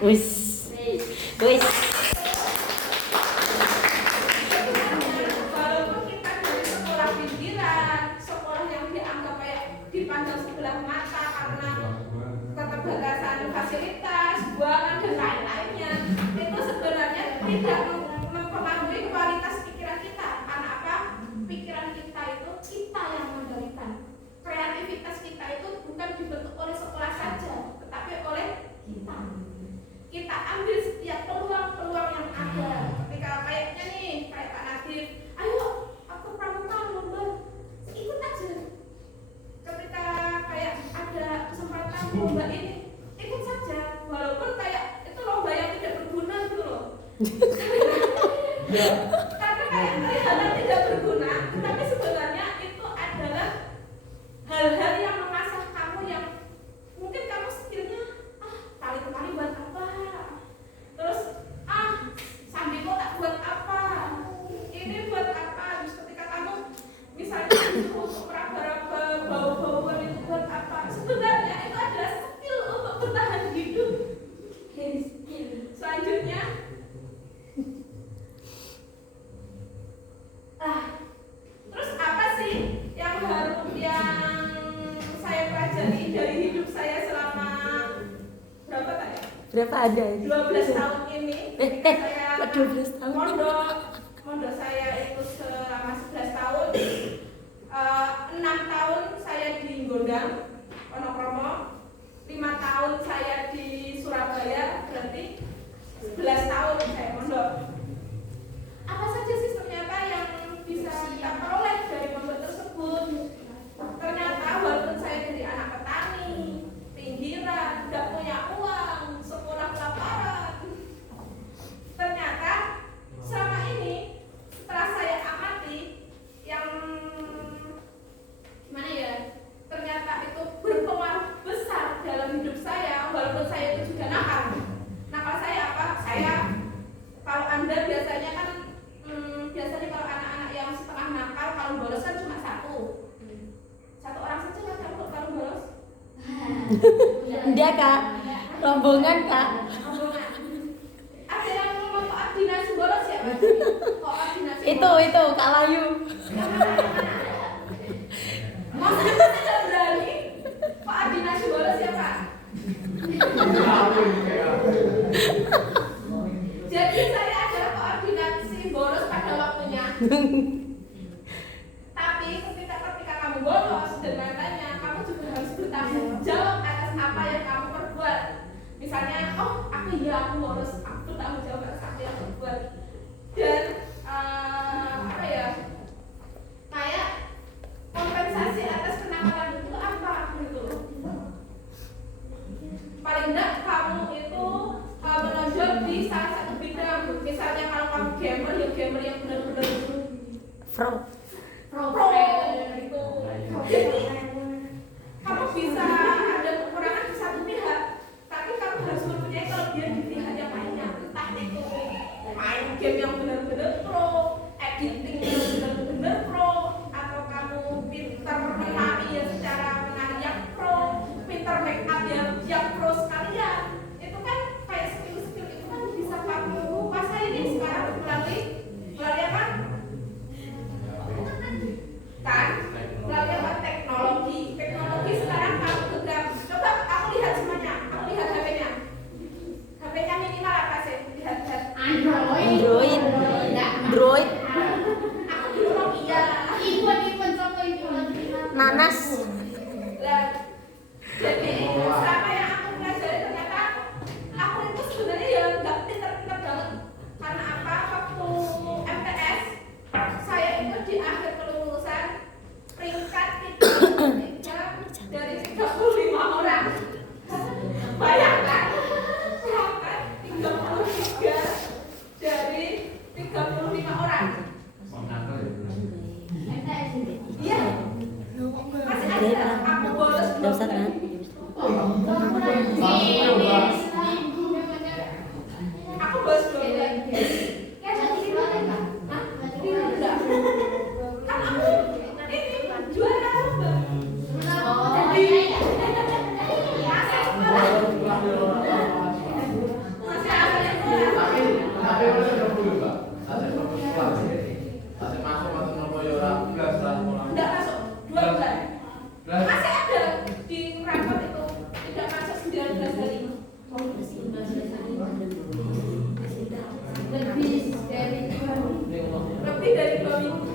Wis. Wis. Walaupun kita dari sekolah pinggiran, sekolah yang dianggap kayak dipandang sebelah mata karena keterbatasan fasilitas, buangan dan lain-lainnya, itu sebenarnya tidak mempengaruhi kualitas pikiran kita. Karena apa? Pikiran kita itu kita yang mengendalikan. Kreativitas kita itu bukan dibentuk oleh sekolah saja, tetapi oleh kita. Kita ambil setiap peluang-peluang yang ada. Ketika kayaknya nih, kayak Pak Nadif, ayo aku pramuka lomba, ikut aja. Ketika kayak ada kesempatan lomba ini, ikut saja. Walaupun kayak itu lomba yang tidak berguna gitu loh. Karena kayak hal-hal tidak berguna, tetapi sebenarnya itu adalah hal-hal yang mengasah kamu yang mungkin kamu skillnya tali-tali buat apa, terus sambil kotak buat apa, ini buat apa. Terus ketika kamu misalnya disuruh untuk meraba-raba bau-bauan itu buat apa, sebenarnya itu adalah skill untuk bertahan hidup. Selanjutnya terus apa sih yang saya pelajari dari hidup saya selama berapa tak ya? Berapa ada ini? 12 tahun ini. Saya 12 tahun. Mondok saya itu selama 11 tahun. 6 tahun saya di Gondang, Wonokromo. 5 tahun saya di Surabaya, berarti 11 tahun saya mondok. Apa saja sih ternyata yang bisa kita peroleh dari mondok tersebut? Ternyata walaupun saya dari anak petani, pinggiran, tidak punya uang, sekolah kelaparan, ternyata selama ini setelah saya amati yang gimana ya, ternyata itu berpengaruh besar dalam hidup saya. Walaupun saya itu juga nakal saya apa? Saya, kalau Anda biasanya kan biasanya kalau anak-anak yang setengah nakal, kalau bolos kan cuma satu orang saja kan kalau bolos. Enggak kak, rombongan kak. Ada yang mau koordinasi bolos ya Pak? Koordinasi Itu Kak Layu. Maksudnya saya berani koordinasi bolos ya Pak? Jadi saya adalah koordinasi bolos pada waktunya. Tapi ketika kamu bolos dan lain-lainnya, kamu juga harus bertanggung jawab atas apa yang kamu perbuat. Misalnya, aku bolos, aku bertanggung jawab atas apa yang perbuat. Dan kayak kompensasi atas kenakalan itu apa gitu. Paling enggak kamu itu menonjol di salah satu bidang. Misalnya kalau kamu gamer yang benar-benar pro gitu. Jadi kamu bisa ada kekurangan di satu pihak, tapi kamu harus mempunyai kelebihan di pihak yang lainnya. Entah itu main game yang benar-benar pro, editing yang benar-benar pro, atau kamu pintar menari ya secara menari yang pro, pintar make up yang pro sekalian. Itu kan kayak skill-skill itu kan bisa kamu kuasai nih sekarang melalui apa? 19 hari. Lebih dari 2 minggu.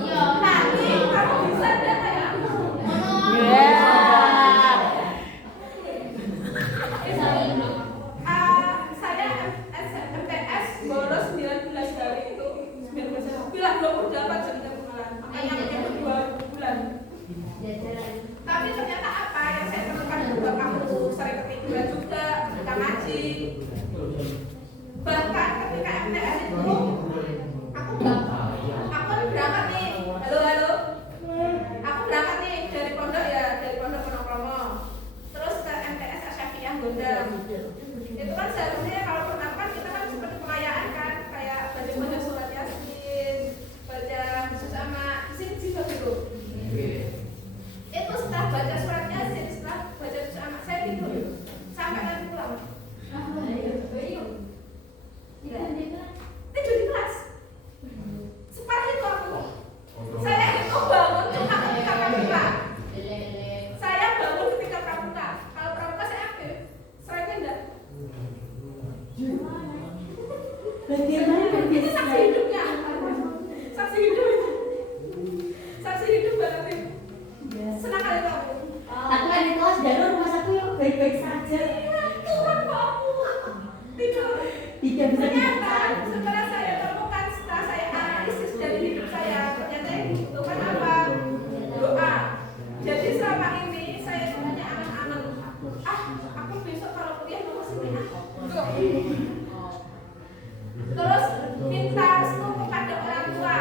Iya, tapi kamu bisa enggak kayak aku? Saya MTS bolos 19 hari itu 19 hari. Bilang 28 jam malam. Makanya itu 2 bulan. Tapi ternyata apa yang saya temukan juga kamu sering ketiduran juga ketika ngaji. Bahkan ketika MTS itu aku berangkat nih. Halo. Aku berangkat nih dari pondok ya, dari pondok Ponokromo. Terus ke MTS Asyafi'iyah Gondang. Itu kan seharusnya kalau pertama kita kan seperti pengayaan kan, kayak baca surat Yasin, baca bersama sini gitu. Itu setelah baca surat Yasin, setelah baca bersama saya tidur sampai nanti pulang. Tidur di kelas. Separah itu aku. Saya itu bangun cuma ketika pramuka. Saya bangun ketika pramuka. Kalau pramuka saya aktif. Selainnya enggak. Itu saksi hidupnya. Saksi hidup itu. Saksi hidup banget itu. Senang kali itu aku. Aku ada di kelas dan rumah aku yuk baik-baik saja. Turun kok aku. Tidur. Tidak bisa Ternyata setelah saya temukan, setelah saya analisis dari hidup saya, ternyata yang dibutuhkan apa? Doa. Jadi selama ini saya itu hanya angan-angan. Aku besok kalau kuliah mau sini terus minta restu kepada orang tua.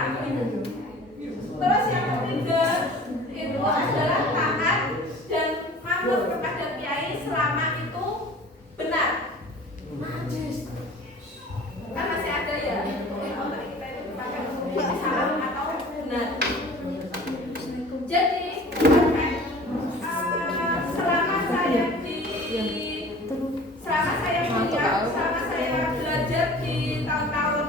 Terus yang ketiga itu adalah taat dan manut kepada kiai selama itu benar. Kan masih ada ya otak kita itu dipakai untuk salah atau benar. Jadi selama saya belajar di tahun-tahun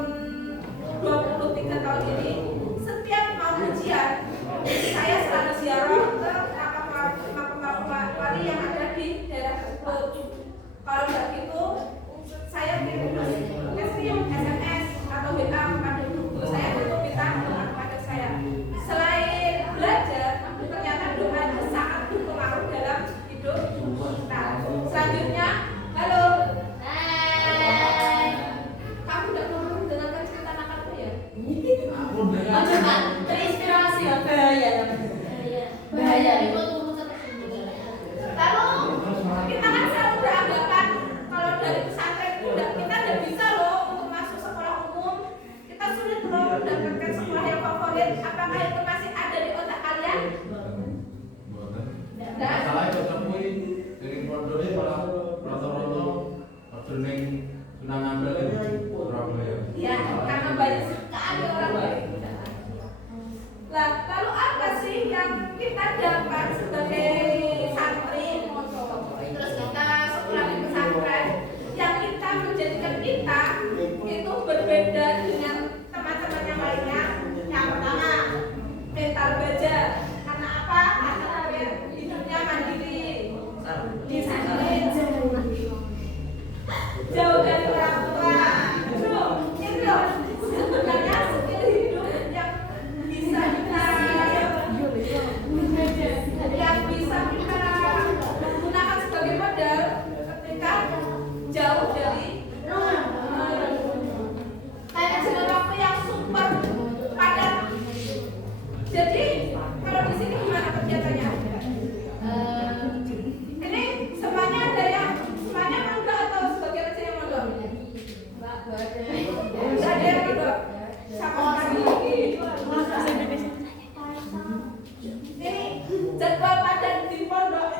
23 tahun ini, setiap mau ujian saya selalu ziarah ke makam wali yang ada di daerah tersebut. Kalau nggak gitu